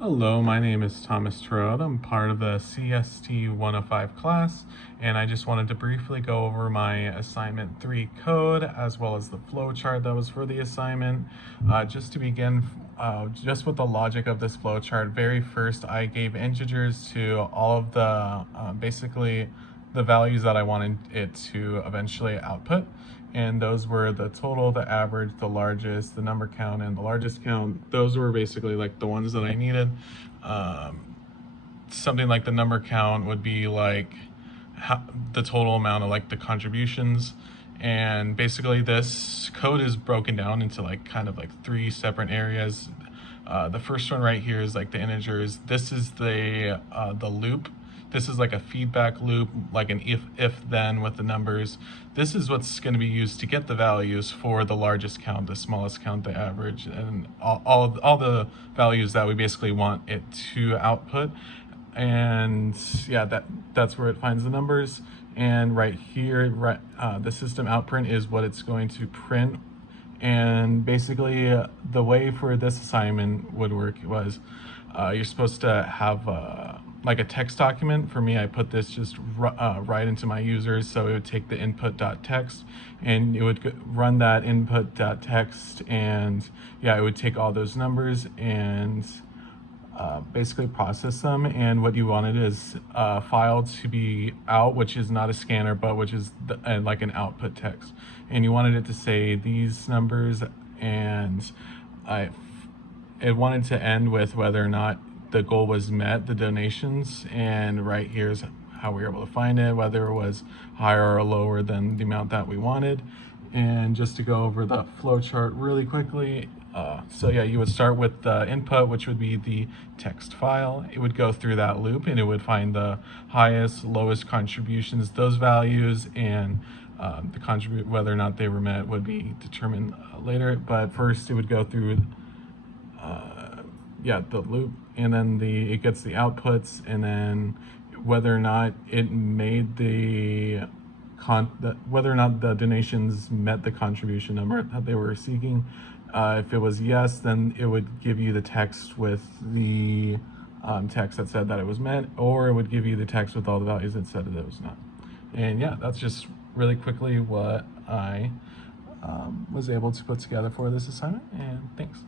Hello, my name is Thomas Torode. I'm part of the CST 105 class, and I just wanted to briefly go over my assignment 3 code as well as the flowchart that was for the assignment. Just to begin, just with the logic of this flowchart, very first I gave integers to all of the basically the values that I wanted it to eventually output. And those were the total, the average, the largest, the number count, and the largest count. Those were basically like the ones that I needed. Something like the number count would be like the total amount of like the contributions. And basically this code is broken down into like kind of like 3 separate areas. The first one right here is like the integers. This is the loop. This is like a feedback loop, like an if then with the numbers. This is what's going to be used to get the values for the largest count, the smallest count, the average, and all the values that we basically want it to output. And yeah, that's where it finds the numbers. And right here, the system outprint is what it's going to print. And basically, the way for this assignment would work was you're supposed to have like a text document. For me, I put this just right into my users, so it would take the input.text and it would run that input.text, and yeah, it would take all those numbers and basically process them. And what you wanted is a file to be out, which is not a scanner, but which is like an output text. And you wanted it to say these numbers, and it wanted to end with whether or not the goal was met, the donations. And right here's how we were able to find it, whether it was higher or lower than the amount that we wanted. And just to go over the flowchart really quickly, so yeah, you would start with the input, which would be the text file. It would go through that loop and it would find the highest, lowest contributions, those values, and whether or not they were met would be determined later. But first it would go through the loop, and then it gets the outputs, and then whether or not it made whether or not the donations met the contribution number that they were seeking. If it was yes, then it would give you the text with the text that said that it was met, or it would give you the text with all the values that said that it was not. And yeah, that's just really quickly what I was able to put together for this assignment, and thanks.